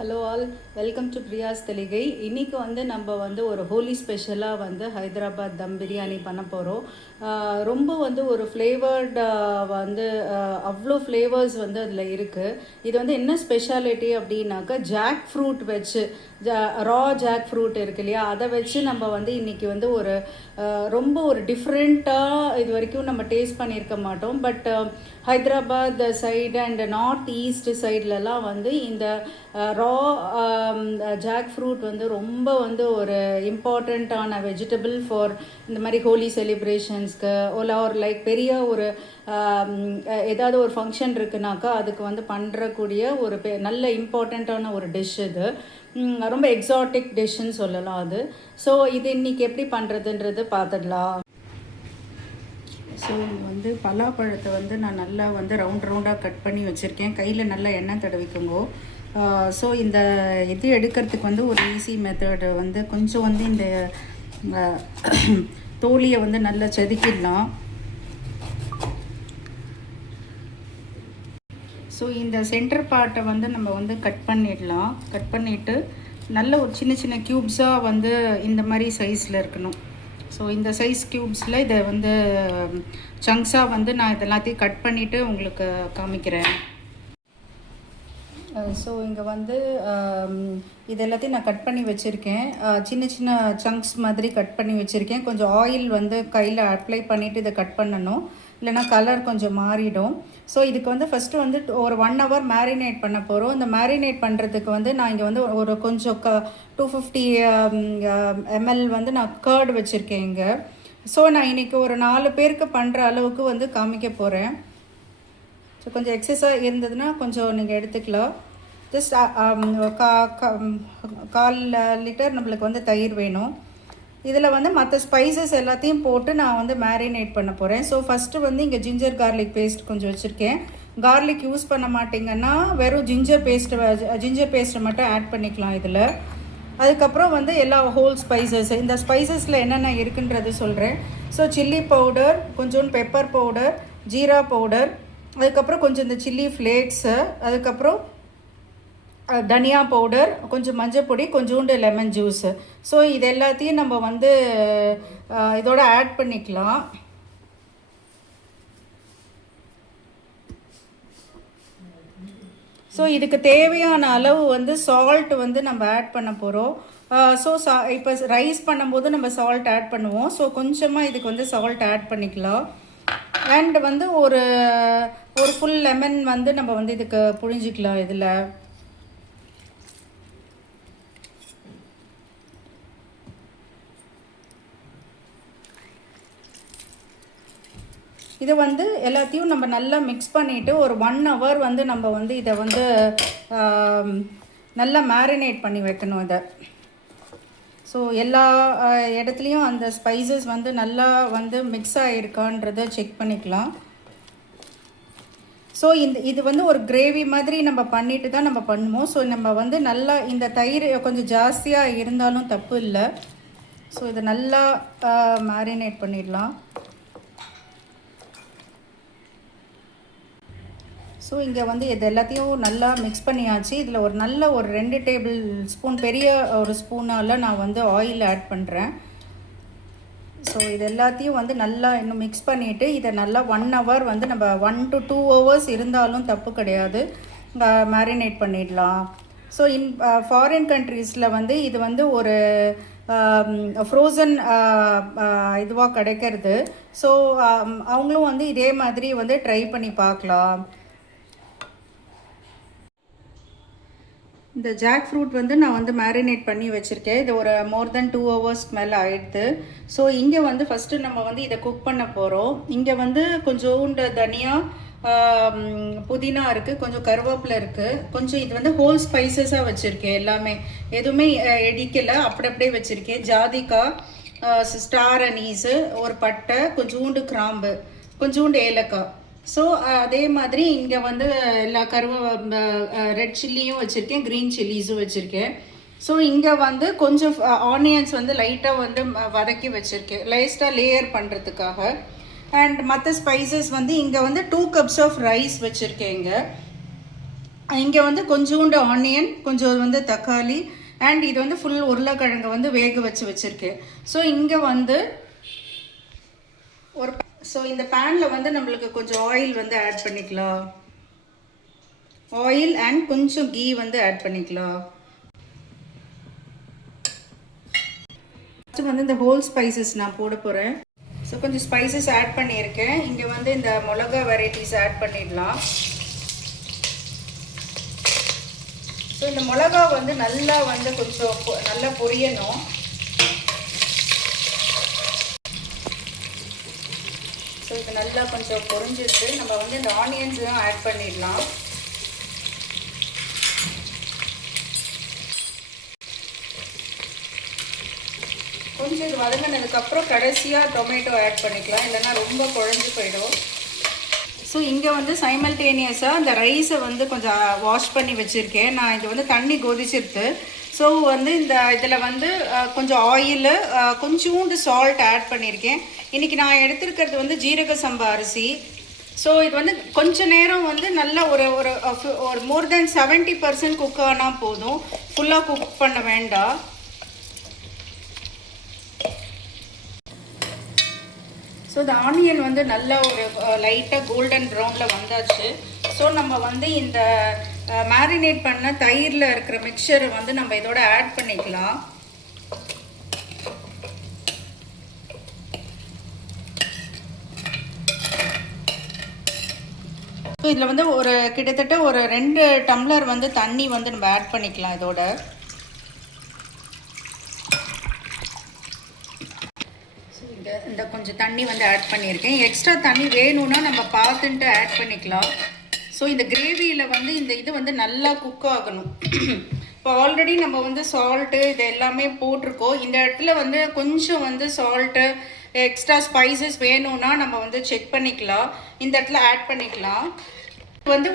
Hello all, welcome to பிரியாஸ் தெளிகை. இன்றைக்கி நம்ம ஒரு ஹோலி ஸ்பெஷலாக ஹைதராபாத் தம் பிரியாணி பண்ண போகிறோம். ரொம்ப ஒரு ஃப்ளேவர்டு அவ்வளோ ஃப்ளேவர்ஸ் அதில் இருக்குது. இது என்ன ஸ்பெஷாலிட்டி அப்படின்னாக்கா ஜாக் ஃப்ரூட் வச்சு ரா ஜாக் ஃப்ரூட் இருக்கு இல்லையா, அதை வச்சு நம்ம இன்றைக்கி ஒரு ரொம்ப ஒரு டிஃப்ரெண்ட்டாக இது வரைக்கும் நம்ம டேஸ்ட் பண்ணியிருக்க மாட்டோம். But Hyderabad side and north east சைட்லலாம் இந்த ரா ஜாக் ஃப்ரூட் ரொம்ப ஒரு இம்பார்ட்டண்ட்டான வெஜிடபிள் ஃபார் இந்த மாதிரி ஹோலி செலிப்ரேஷன்ஸ்க்கு ஒரு லைக் பெரிய ஒரு ஏதாவது ஒரு ஃபங்க்ஷன் இருக்குனாக்கா அதுக்கு பண்ணுறக்கூடிய ஒரு நல்ல இம்பார்ட்டண்ட்டான ஒரு டிஷ். இது ரொம்ப எக்ஸாட்டிக் டிஷ்ஷுன்னு சொல்லலாம் அது. ஸோ இது இன்றைக்கி எப்படி பண்ணுறதுன்றது பார்த்துடலாம். ஸோ பலாப்பழத்தை நான் நல்லா ரவுண்டாக கட் பண்ணி வச்சுருக்கேன். கையில் நல்லா எண்ணெய் தடவிக்குங்கோ. ஸோ இந்த இது எடுக்கிறதுக்கு ஒரு ஈஸி மெத்தடு கொஞ்சம் இந்த தோலியை நல்லா செதுக்கிடலாம். ஸோ இந்த சென்டர் பார்ட்டை நம்ம கட் பண்ணிடலாம். கட் பண்ணிவிட்டு நல்ல ஒரு சின்ன சின்ன க்யூப்ஸாக இந்த மாதிரி சைஸில் இருக்கணும். ஸோ இந்த சைஸ் க்யூப்ஸில் இதை சங்க்ஸாக நான் இதெல்லாத்தையும் கட் பண்ணிவிட்டு உங்களுக்கு காமிக்கிறேன். ஸோ இங்கே இது எல்லாத்தையும் நான் கட் பண்ணி வச்சுருக்கேன். சின்ன சின்ன சங்க்ஸ் மாதிரி கட் பண்ணி வச்சுருக்கேன். கொஞ்சம் ஆயில் கையில் அப்ளை பண்ணிவிட்டு இதை கட் பண்ணணும், இல்லைனா கலர் கொஞ்சம் மாறிடும். ஸோ இதுக்கு ஃபஸ்ட்டு ஒரு 1 hour மேரினேட் பண்ண போகிறோம். இந்த மேரினேட் பண்ணுறதுக்கு நான் இங்கே ஒரு கொஞ்சம் 250 ml நான் கர்டு வச்சுருக்கேன் இங்கே. ஸோ நான் இன்றைக்கி ஒரு 4 பேருக்கு பண்ணுற அளவுக்கு காமிக்க போகிறேன். ஸோ கொஞ்சம் எக்ஸஸாக இருந்ததுன்னா கொஞ்சம் நீங்கள் எடுத்துக்கலாம். ஜஸ்ட் 1/4 லிட்டர் நம்மளுக்கு தயிர் வேணும். இதில் மற்ற ஸ்பைசஸ் எல்லாத்தையும் போட்டு நான் மேரினேட் பண்ண போகிறேன். ஸோ ஃபஸ்ட்டு இங்கே ஜிஞ்சர் கார்லிக் பேஸ்ட் கொஞ்சம் வச்சுருக்கேன். கார்லிக் யூஸ் பண்ண மாட்டிங்கன்னா வெறும் ஜிஞ்சர் பேஸ்ட்டை மட்டும் ஆட் பண்ணிக்கலாம் இதில். அதுக்கப்புறம் எல்லா ஹோல் ஸ்பைசஸ், இந்த ஸ்பைசஸில் என்னென்ன இருக்குன்றது சொல்கிறேன். ஸோ சில்லி பவுடர், கொஞ்சோண்டு பெப்பர் பவுடர், ஜீரா பவுடர், அதுக்கப்புறம் கொஞ்சம் இந்த சில்லி ஃப்ளேக்ஸு, அதுக்கப்புறம் தனியா பவுடர், கொஞ்சம் மஞ்சள் பொடி, கொஞ்சோண்டு லெமன் ஜூஸு. ஸோ இது எல்லாத்தையும் நம்ம இதோட ஆட் பண்ணிக்கலாம். ஸோ இதுக்கு தேவையான அளவு சால்ட் நம்ம ஆட் பண்ண போகிறோம். ஸோ இப்போ ரைஸ் பண்ணும்போது நம்ம சால்ட் ஆட் பண்ணுவோம். ஸோ கொஞ்சமாக இதுக்கு சால்ட் ஆட் பண்ணிக்கலாம். அண்ட் ஒரு ஃபுல் லெமன் நம்ம இதுக்கு புழிஞ்சிக்கலாம். இதில் இது எல்லாத்தையும் நம்ம நல்லா மிக்ஸ் பண்ணிவிட்டு ஒரு 1 hour நம்ம இதை நல்லா மேரினேட் பண்ணி வைக்கணும் இதை. ஸோ எல்லா இடத்துலையும் அந்த ஸ்பைசஸ் நல்லா மிக்ஸ் ஆகிருக்கான்றதை செக் பண்ணிக்கலாம். ஸோ இது ஒரு கிரேவி மாதிரி நம்ம பண்ணிட்டு தான் நம்ம பண்ணுவோம். ஸோ நம்ம நல்லா இந்த தயிர் கொஞ்சம் ஜாஸ்தியாக இருந்தாலும் தப்பு இல்லை. ஸோ இதை நல்லா மேரினேட் பண்ணிடலாம். ஸோ இங்கே இது எல்லாத்தையும் நல்லா மிக்ஸ் பண்ணியாச்சு. இதில் ஒரு நல்ல ஒரு 2 டேபிள் ஸ்பூன் பெரிய ஒரு ஸ்பூனால் நான் ஆயில் ஆட் பண்ணுறேன். ஸோ இது எல்லாத்தையும் நல்லா இன்னும் மிக்ஸ் பண்ணிவிட்டு இதை நல்லா 1 hour நம்ம 1 to 2 hours இருந்தாலும் தப்பு கிடையாது, மேரினேட் பண்ணிடலாம். ஸோ ஃபாரின் கண்ட்ரீஸில் இது ஒரு ஃப்ரோசன் இதுவாக கிடைக்கிறது. ஸோ அவங்களும் இதே மாதிரி ட்ரை பண்ணி பார்க்கலாம். இந்த ஜாக் ஃப்ரூட் நான் மேரினேட் பண்ணி வச்சுருக்கேன். இது ஒரு மோர் தென் 2 hours மேலே ஆகிடுது. ஸோ இங்கே ஃபஸ்ட்டு நம்ம இதை குக் பண்ண போகிறோம். இங்கே கொஞ்சோண்டு தனியா, புதினா இருக்குது, கொஞ்சம் கருவேப்பிலை இருக்குது, கொஞ்சம் இது ஹோல் ஸ்பைசஸாக வச்சுருக்கேன். எல்லாமே எதுவுமே இடிக்கலை, அப்படியே வச்சுருக்கேன். ஜாதிக்காய், ஸ்டார் அனீஸு, ஒரு பட்டை, கொஞ்சோண்டு கிராம்பு, கொஞ்சோண்டு ஏலக்காய். ஸோ அதே மாதிரி இங்கே எல்லா ரெட் சில்லியும் வச்சுருக்கேன், க்ரீன் சில்லிஸும் வச்சுருக்கேன். ஸோ இங்கே கொஞ்சம் ஆனியன்ஸ் லைட்டாக வதக்கி வச்சுருக்கேன், லைட்டாக லேயர் பண்ணுறதுக்காக. அண்ட் மற்ற ஸ்பைசஸ் இங்கே 2 cups ஆஃப் ரைஸ் வச்சுருக்கேன் இங்கே. இங்கே வந்து கொஞ்சோண்டு ஆனியன், கொஞ்சம் வந்து தக்காளி, அண்ட் இது வந்து ஃபுல் உருளைக்கிழங்கு வந்து வேக வச்சுருக்கேன். ஸோ இங்கே வந்து இந்த பேனில் வந்து நம்மளுக்கு கொஞ்சம் ஆயில் வந்து ஆட் பண்ணிக்கலாம். ஆயில் அண்ட் கொஞ்சம் கீ வந்து ஆட் பண்ணிக்கலாம். வந்து இந்த ஹோல் ஸ்பைசஸ் நான் போட போகிறேன். ஸோ கொஞ்சம் ஸ்பைசஸ் ஆட் பண்ணியிருக்கேன். இங்கே வந்து இந்த மிளகா வெரைட்டிஸ் ஆட் பண்ணிடலாம். ஸோ இந்த மிளகா வந்து நல்லா வந்து கொஞ்சம் நல்லா பொரியணும். ஸோ இது நல்லா கொஞ்சம் பொரிஞ்சிட்டு நம்ம வந்து இந்த ஆனியன்ஸும் ஆட் பண்ணிடலாம். கொஞ்சம் இது வதங்கினதுக்கப்புறம் கடைசியாக டொமேட்டோ ஆட் பண்ணிக்கலாம், இல்லைன்னா ரொம்ப குழஞ்சி போயிடும். ஸோ இங்கே வந்து சைமல்டேனியஸாக இந்த ரைஸை வந்து கொஞ்சம் வாஷ் பண்ணி வச்சுருக்கேன். நான் இது வந்து தண்ணி கொதிச்சிருது. ஸோ வந்து இந்த இதில் வந்து கொஞ்சம் ஆயிலு, கொஞ்சோண்டு சால்ட் ஆட் பண்ணியிருக்கேன். இன்றைக்கி நான் எடுத்துருக்கிறது வந்து ஜீரக சம்பா அரிசி. ஸோ இது வந்து கொஞ்சம் நேரம் வந்து நல்லா ஒரு மோர் தென் 70% குக் ஆனால் போதும், ஃபுல்லாக குக் பண்ண வேண்டாம். ஸோ இந்த ஆனியன் வந்து நல்லா ஒரு லைட்டாக கோல்டன் ப்ரௌனில் வந்தாச்சு. ஸோ நம்ம வந்து இந்த மேரினேட் பண்ண தயிரில் இருக்கிற மிக்சரை வந்து நம்ம இதோட ஆட் பண்ணிக்கலாம். ஸோ இதில் வந்து கிட்டத்தட்ட ஒரு 2 டம்ளர் வந்து தண்ணி வந்து நம்ம ஆட் பண்ணிக்கலாம் இதோட. இந்த கொஞ்சம் தண்ணி வந்து ஆட் பண்ணியிருக்கேன். எக்ஸ்ட்ரா தண்ணி வேணும்னா நம்ம பார்த்துட்டு ஆட் பண்ணிக்கலாம். ஸோ இந்த கிரேவியில் வந்து இந்த இது வந்து நல்லா குக் ஆகணும். இப்போ ஆல்ரெடி நம்ம வந்து சால்ட்டு இது எல்லாமே போட்டிருக்கோம். இந்த இடத்துல வந்து கொஞ்சம் வந்து சால்ட்டு எக்ஸ்ட்ரா ஸ்பைசஸ் வேணும்னா நம்ம வந்து செக் பண்ணிக்கலாம், இந்த இடத்துல ஆட் பண்ணிக்கலாம். வந்து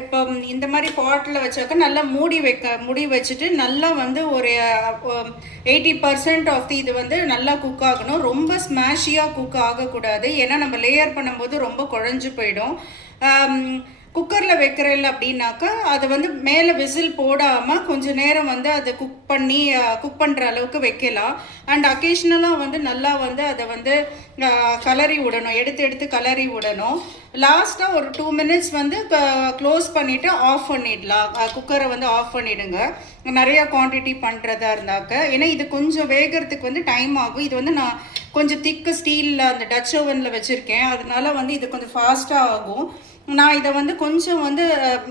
இப்போ இந்த மாதிரி பாட்டில் வச்சாக்க நல்லா மூடி வச்சுட்டு நல்லா வந்து ஒரு 80% ஆஃப் இது வந்து நல்லா குக் ஆகணும். ரொம்ப ஸ்மாஷியாக குக் ஆகக்கூடாது, ஏன்னா நம்ம லேயர் பண்ணும்போது ரொம்ப குழஞ்சு போயிடும். குக்கரில் வைக்கிறேன் அப்படின்னாக்கா அது வந்து மேலே விசில் போடாமல் கொஞ்சம் நேரம் வந்து அதை குக் பண்ணுற அளவுக்கு வைக்கலாம். அண்ட் அக்கேஷ்னலாக வந்து நல்லா வந்து அதை வந்து கலரி விடணும், எடுத்து கலரி விடணும். லாஸ்ட்டாக ஒரு 2 minutes வந்து க்ளோஸ் பண்ணிவிட்டு ஆஃப் பண்ணிடலாம். குக்கரை வந்து ஆஃப் பண்ணிவிடுங்க, நிறையா குவான்டிட்டி பண்ணுறதா இருந்தாக்க. ஏன்னா இது கொஞ்சம் வேகிறதுக்கு வந்து டைம் ஆகும். இது வந்து நான் கொஞ்சம் திக்கு ஸ்டீலில் அந்த டச் ஓவனில் வச்சுருக்கேன், அதனால வந்து இது கொஞ்சம் ஃபாஸ்ட்டாக ஆகும். நான் இதை வந்து கொஞ்சம் வந்து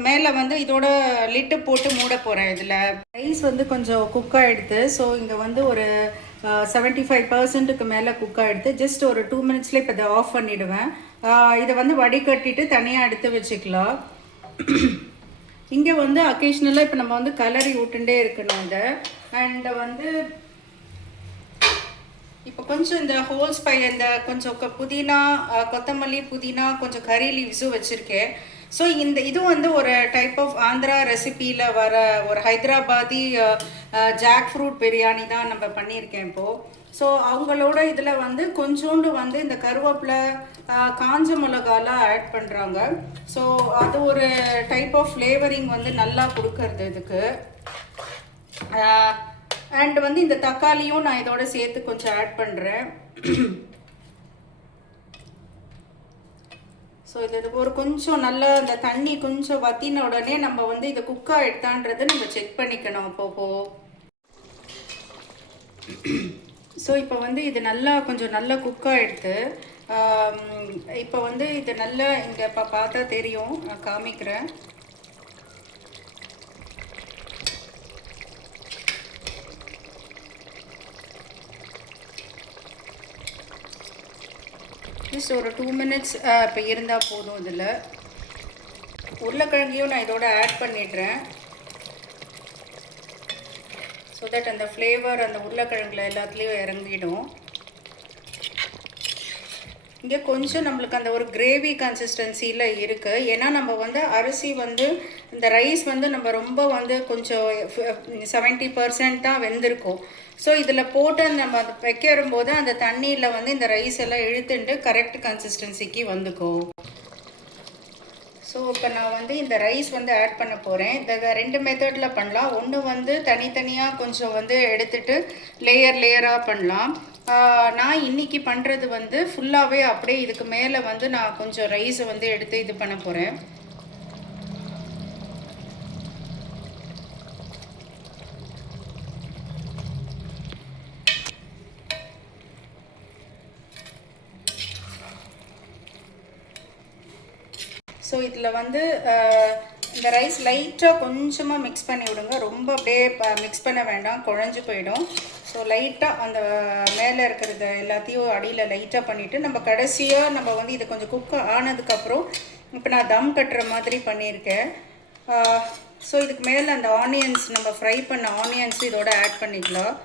மேலே வந்து இதோட லிட்டு போட்டு மூட போகிறேன். இதில் ரைஸ் வந்து கொஞ்சம் குக் ஆகிடுது. ஸோ இங்கே வந்து ஒரு 75%க்கு மேலே குக் ஆகிடுது. ஜஸ்ட் ஒரு 2 minutesல இப்போ இதை ஆஃப் பண்ணிவிடுவேன். இதை வந்து வடிகட்டிட்டு தனியாக எடுத்து வச்சுக்கலாம். இங்கே வந்து அக்கேஷ்னலாக இப்போ நம்ம வந்து கலரி விட்டுட்டே இருக்கணும் இதை. அண்ட் வந்து இப்போ கொஞ்சம் இந்த இந்த கொஞ்சம் புதினா, கொத்தமல்லி, புதினா, கொஞ்சம் கறி லீவ்ஸும் வச்சுருக்கேன். ஸோ இது வந்து ஒரு டைப் ஆஃப் ஆந்திரா ரெசிபியில் வர ஒரு ஹைதராபாதி ஜாக் ஃப்ரூட் பிரியாணி தான் நம்ம பண்ணியிருக்கேன் இப்போது. ஸோ அவங்களோட இதில் வந்து கொஞ்சோண்டு வந்து இந்த கருவேப்பிலை, காஞ்ச மிளகாலாம் ஆட் பண்ணுறாங்க. ஸோ அது ஒரு டைப் ஆஃப் ஃப்ளேவரிங் வந்து நல்லா கொடுக்கறது இதுக்கு. அண்ட் வந்து இந்த தக்காளியும் நான் இதோட சேர்த்து கொஞ்சம் ஆட் பண்ணுறேன். ஸோ இது ஒரு கொஞ்சம் நல்லா இந்த தண்ணி கொஞ்சம் வத்தின உடனே நம்ம வந்து இதை குக் ஆகிடுதான்றது நம்ம செக் பண்ணிக்கணும் அப்பப்போ. ஸோ இப்போ வந்து இது கொஞ்சம் நல்லா குக் ஆகிடுது. இப்போ வந்து இது நல்லா இங்கே இப்போ பார்த்தா தெரியும், நான் காமிக்கிறேன். ஜஸ்ட் ஒரு 2 minutes இப்போ இருந்தால் போதும். இதில் உருளைக்கிழங்கையும் நான் இதோட ஆட் பண்ணிடுறேன். ஸோ தட் அந்த ஃப்ளேவர் அந்த உருளைக்கிழங்குல எல்லாத்துலேயும் இறங்கிடும். இங்கே கொஞ்சம் நம்மளுக்கு அந்த ஒரு கிரேவி கன்சிஸ்டன்சியில் இருக்குது. ஏன்னா நம்ம வந்து அரிசி வந்து இந்த ரைஸ் வந்து நம்ம ரொம்ப வந்து கொஞ்சம் 70% தான் வெந்திருக்கும். ஸோ இதில் போட்டு நம்ம அதை வைக்கிறம்போது அந்த தண்ணியில் வந்து இந்த ரைஸ் எல்லாம் இழுத்துட்டு கரெக்ட் கன்சிஸ்டன்சிக்கு வந்துக்கும். ஸோ இப்போ நான் வந்து இந்த ரைஸ் வந்து ஆட் பண்ண போகிறேன். இந்த 2 மெத்தடில் பண்ணலாம். ஒன்று வந்து தனித்தனியாக கொஞ்சம் வந்து எடுத்துட்டு லேயராக பண்ணலாம். நான் இன்றைக்கி பண்ணுறது வந்து ஃபுல்லாகவே அப்படியே இதுக்கு மேலே வந்து நான் கொஞ்சம் ரைஸை வந்து எடுத்து இது பண்ண போகிறேன். ஸோ இதில் வந்து இந்த ரைஸ் லைட்டாக கொஞ்சமாக மிக்ஸ் பண்ணி விடுங்க. ரொம்ப அப்படியே மிக்ஸ் பண்ண வேண்டாம், குழஞ்சி போயிடும். ஸோ லைட்டாக அந்த மேலே இருக்கிறது எல்லாத்தையும் அடியில் லைட்டாக பண்ணிவிட்டு நம்ம கடைசியாக நம்ம வந்து இது கொஞ்சம் குக் ஆனதுக்கப்புறம் இப்போ நான் தம் கட்டுற மாதிரி பண்ணியிருக்கேன். ஸோ இதுக்கு மேலே அந்த ஆனியன்ஸ், நம்ம ஃப்ரை பண்ண ஆனியன்ஸ் இதோட ஆட் பண்ணிக்கலாம்.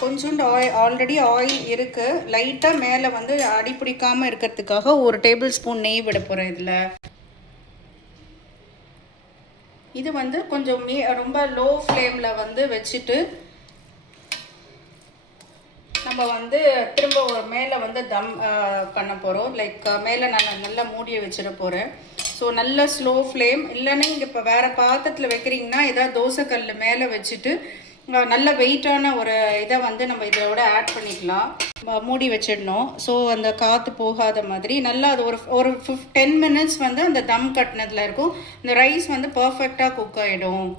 கொஞ்சோண்டு ஆல்ரெடி ஆயில் இருக்குது. லைட்டாக மேலே வந்து அடி பிடிக்காமல் இருக்கிறதுக்காக 1 டேபிள் ஸ்பூன் நெய் விட போகிறேன் இதில். இது வந்து கொஞ்சம் ரொம்ப லோ ஃப்ளேமில் வந்து வச்சுட்டு நம்ம வந்து திரும்ப மேலே வந்து தம் பண்ண போகிறோம். லைக் மேலே நான் நல்லா மூடியை வச்சிட போகிறேன். ஸோ நல்ல ஸ்லோ ஃப்ளேம். இல்லைன்னா இங்கே இப்போ வேறு பாத்திரத்தில் வைக்கிறீங்கன்னா ஏதாவது தோசைக்கல் மேலே வச்சுட்டு நல்ல வெயிட்டான ஒரு இதை வந்து நம்ம இதோட ஆட் பண்ணிக்கலாம். மூடி வச்சிடணும். ஸோ அந்த காற்று போகாத மாதிரி நல்லா அது ஒரு 10 மினிட்ஸ் வந்து அந்த தம் கட்டினதில் இருக்கும். இந்த ரைஸ் வந்து பர்ஃபெக்டாக குக் ஆகிடும்.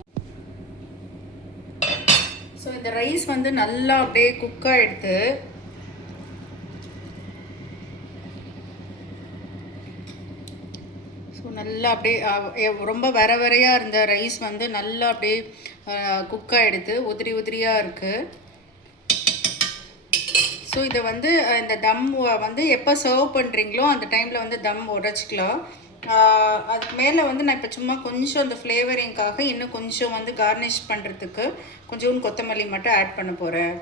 ஸோ இந்த ரைஸ் வந்து நல்லா அப்படியே குக் ஆகிடுது. ஸோ நல்லா அப்படியே ரொம்ப வரையாக இருந்த ரைஸ் வந்து நல்லா அப்படியே குக் ஆகிடுது. உதிரியாக இருக்குது. ஸோ இதை வந்து இந்த தம் வந்து எப்போ சர்வ் பண்ணுறீங்களோ அந்த டைமில் வந்து தம் உடைச்சிக்கலாம். அதுக்கு மேலே வந்து நான் இப்போ சும்மா கொஞ்சம் அந்த ஃப்ளேவரிங்காக இன்னும் கொஞ்சம் வந்து கார்னிஷ் பண்ணுறதுக்கு கொஞ்சம் கொத்தமல்லி மட்டும் ஆட் பண்ண போகிறேன்.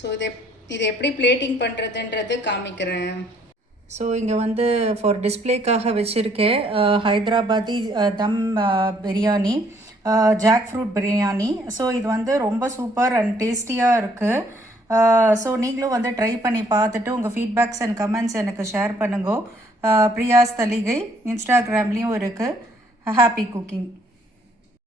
ஸோ இதை எப்படி பிளேட்டிங் பண்ணுறதுன்றது காமிக்கிறேன். ஸோ இங்கே வந்து ஃபார் டிஸ்பிளேக்காக வச்சுருக்கேன் Hyderabadi dum biryani, jack fruit biryani. So இது வந்து ரொம்ப சூப்பர் அண்ட் டேஸ்டியாக இருக்குது. ஸோ நீங்களும் வந்து ட்ரை பண்ணி பார்த்துட்டு உங்கள் ஃபீட்பேக்ஸ் அண்ட் கமெண்ட்ஸ் எனக்கு ஷேர் பண்ணுங்க. பிரியாஸ் தலிகை இன்ஸ்டாகிராம்லேயும் இருக்குது. Happy cooking.